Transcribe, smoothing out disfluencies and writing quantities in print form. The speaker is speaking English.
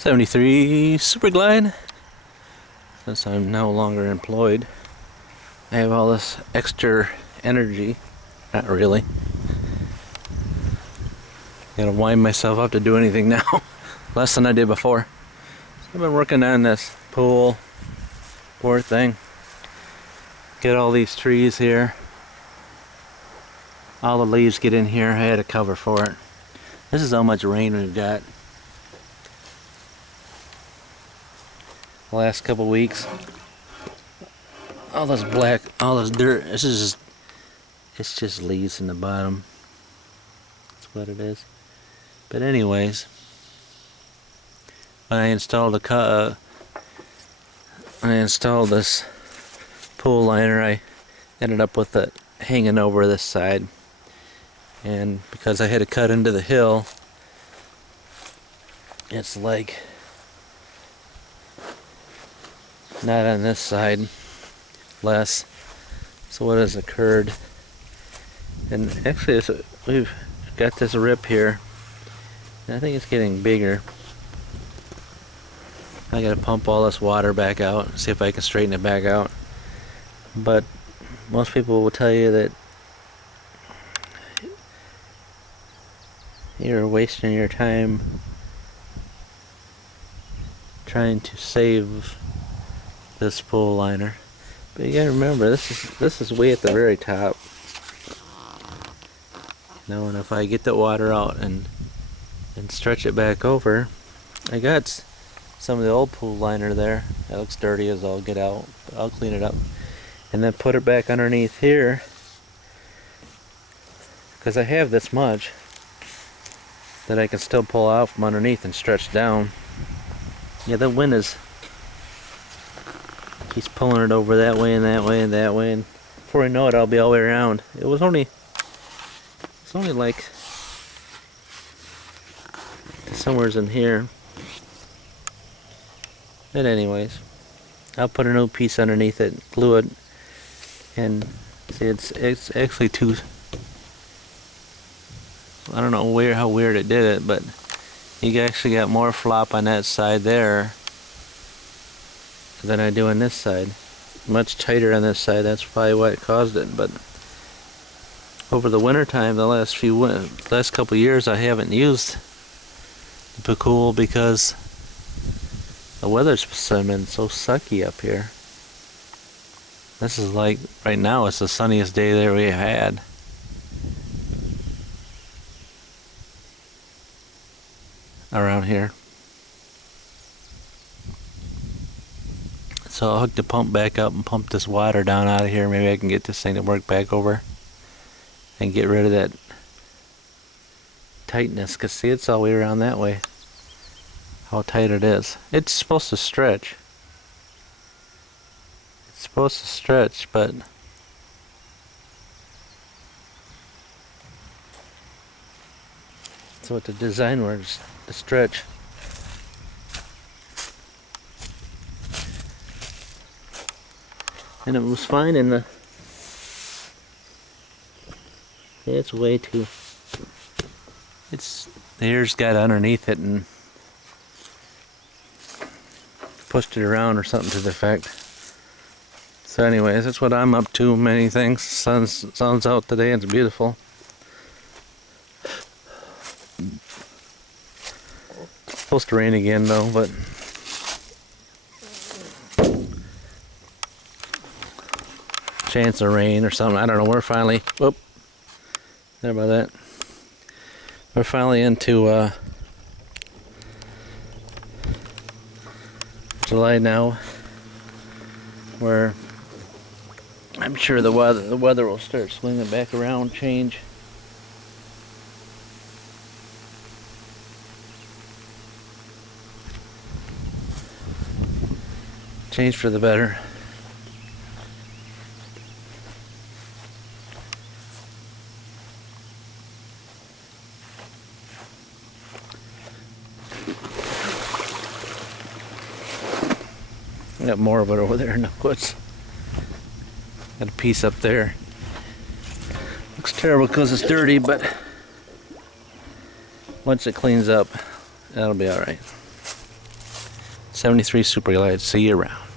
73 Super Glide. Since I'm no longer employed, I have all this extra energy. Not really. Gotta wind myself up to do anything now. Less than I did before. So I've been working on this pool, poor thing. Get all these trees here. All the leaves get in here. I had a cover for it. This is how much rain we've got. The last couple weeks. All this black, all this dirt. This is just, it's just leaves in the bottom. That's what it is. But anyways, when I installed this pool liner, I ended up with it hanging over this side. And because I had to cut into the hill, it's like not on this side, less. So what has occurred? And actually, we've got this rip here, and I think it's getting bigger. I gotta pump all this water back out, see if I can straighten it back out. But most people will tell you that you're wasting your time trying to save this pool liner. But you gotta remember, this is way at the very top. You know, and if I get the water out and stretch it back over, I got some of the old pool liner there. That looks dirty as all get out. But I'll clean it up and then put it back underneath here, because I have this much that I can still pull out from underneath and stretch down. Yeah, the wind keeps pulling it over that way and that way and that way, and before I know it, I'll be all the way around. It's only like somewhere's in here. But anyways, I'll put a new piece underneath it, glue it, and see, it's actually too. I don't know how weird it did it, but you actually got more flop on that side there than I do on this side. Much tighter on this side. That's probably what caused it. But over the winter time, the last couple years, I haven't used the pool because the weather's been so sucky up here. This is like, right now, it's the sunniest day that we had. Around here. So I'll hook the pump back up and pump this water down out of here. Maybe I can get this thing to work back over and get rid of that tightness, because see, it's all the way around that way. How tight it is. It's supposed to stretch. It's supposed to stretch, but that's what the design was, to stretch. And it was fine in the... It's way too... The air's got underneath it and pushed it around or something to the effect. So anyways, that's what I'm up to. Many things. Sun's out today and it's beautiful. It's supposed to rain again though, but chance of rain or something. I don't know. We're finally, whoop, sorry about that. We're finally into July now, where I'm sure the weather will start swinging back around, change. Change for the better. I got more of it over there in the woods. Got a piece up there. Looks terrible because it's dirty, but once it cleans up, that'll be alright. 73 Super Glide. See you around.